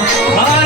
Bye.